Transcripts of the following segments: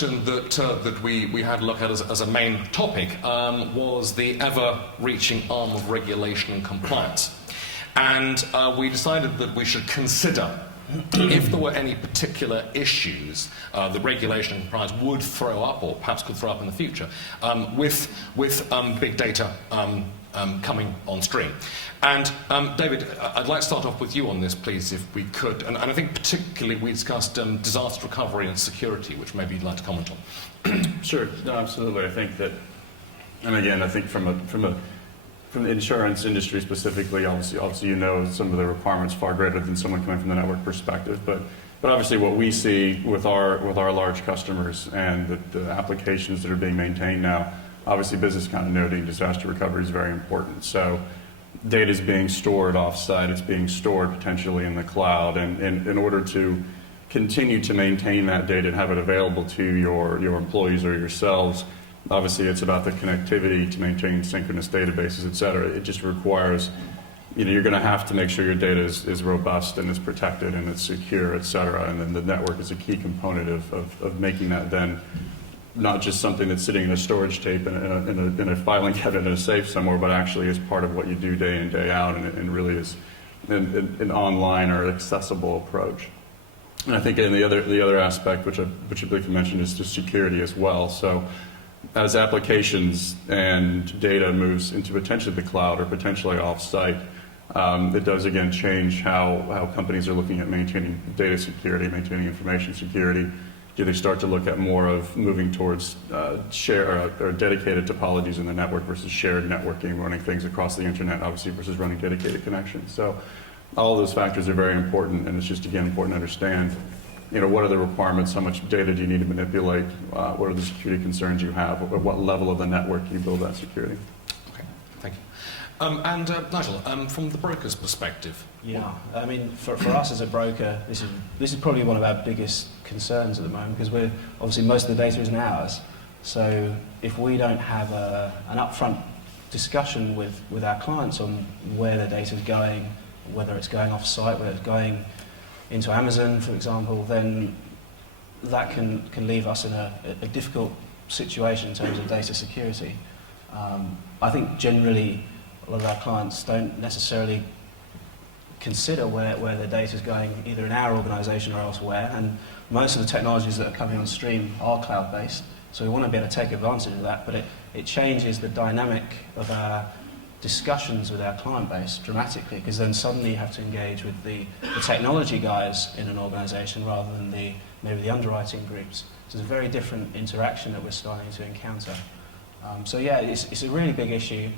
question that we had to look at as a main topic was the ever-reaching arm of regulation and compliance. And we decided that we should consider if there were any particular issues that regulation and compliance would throw up, or perhaps could throw up in the future, with big data coming on stream. And David, I'd like to start off with you on this, please, if we could. And I think particularly we discussed disaster recovery and security, which maybe you'd like to comment on. Sure, no, absolutely. I think that, and again, I think from the insurance industry specifically, obviously you know some of the requirements far greater than someone coming from the network perspective. But obviously what we see with our large customers and the applications that are being maintained now, obviously business continuity and disaster recovery is very important. So data is being stored offsite, it's being stored potentially in the cloud, and in order to continue to maintain that data and have it available to your employees or yourselves, obviously it's about the connectivity to maintain synchronous databases, et cetera. It just requires, you're going to have to make sure your data is robust and is protected and it's secure, et cetera. And then the network is a key component of making that then not just something that's sitting in a storage tape in a filing cabinet in a safe somewhere, but actually is part of what you do day in, day out, and really is an online or accessible approach. And I think the other aspect, which I believe you mentioned, is just security as well. So as applications and data moves into potentially the cloud or potentially off-site, it does again change how companies are looking at maintaining data security, maintaining information security. Do they start to look at more of moving towards share or dedicated topologies in the network versus shared networking, running things across the internet, obviously, versus running dedicated connections? So all of those factors are very important, and it's just, again, important to understand, what are the requirements, how much data do you need to manipulate, what are the security concerns you have, at what level of the network do you build that security? Okay, thank you. And Nigel, from the broker's perspective. Yeah, I mean, for us as a broker, this is probably one of our biggest concerns at the moment, because obviously most of the data isn't ours. So if we don't have an upfront discussion with our clients on where their data is going, whether it's going off-site, whether it's going into Amazon, for example, then that can leave us in a difficult situation in terms of data security. I think generally a lot of our clients don't necessarily consider where their data is going, either in our organisation or elsewhere, and most of the technologies that are coming on stream are cloud-based, so we want to be able to take advantage of that, but it changes the dynamic of our discussions with our client base dramatically, because then suddenly you have to engage with the technology guys in an organisation rather than maybe the underwriting groups. So it's a very different interaction that we're starting to encounter. So yeah, it's a really big issue.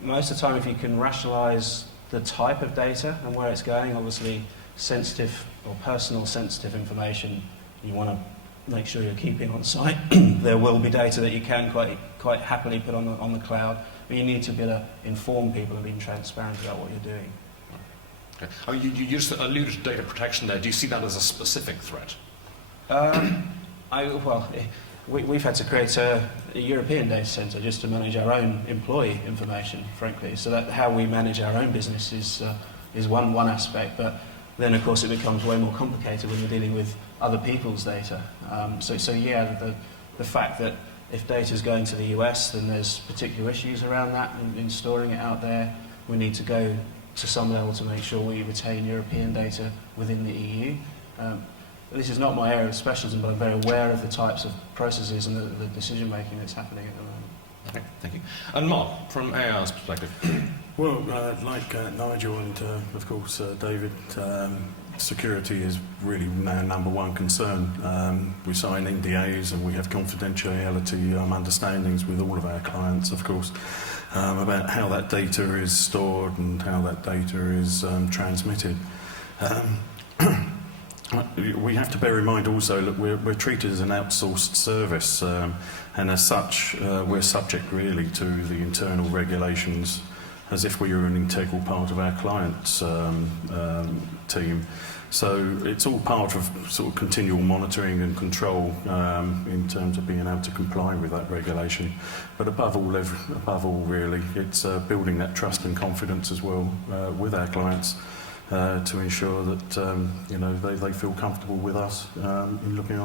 Most of the time, if you can rationalise the type of data and where it's going, obviously sensitive or personal sensitive information, you want to make sure you're keeping on site. There will be data that you can quite happily put on the cloud, but you need to be able to inform people and be transparent about what you're doing. Okay. I mean, you just alluded to data protection there. Do you see that as a specific threat? We've had to create a European data centre just to manage our own employee information, frankly. So that how we manage our own business is one aspect, but then of course it becomes way more complicated when you're dealing with other people's data. So yeah, the fact that if data is going to the US, then there's particular issues around that in storing it out there. We need to go to some level to make sure we retain European data within the EU. This is not my area of specialism, but I'm very aware of the types of processes and the decision-making that's happening at the moment. Okay, thank you. And Mark, from AIR's perspective. Well, like Nigel and, of course, David, security is really our number one concern. We sign NDAs and we have confidentiality understandings with all of our clients, of course, about how that data is stored and how that data is transmitted. We have to bear in mind also that we're treated as an outsourced service, and as such we're subject really to the internal regulations as if we were an integral part of our client's team. So it's all part of sort of continual monitoring and control in terms of being able to comply with that regulation. But above all really, it's building that trust and confidence as well with our clients. To ensure that they feel comfortable with us in looking after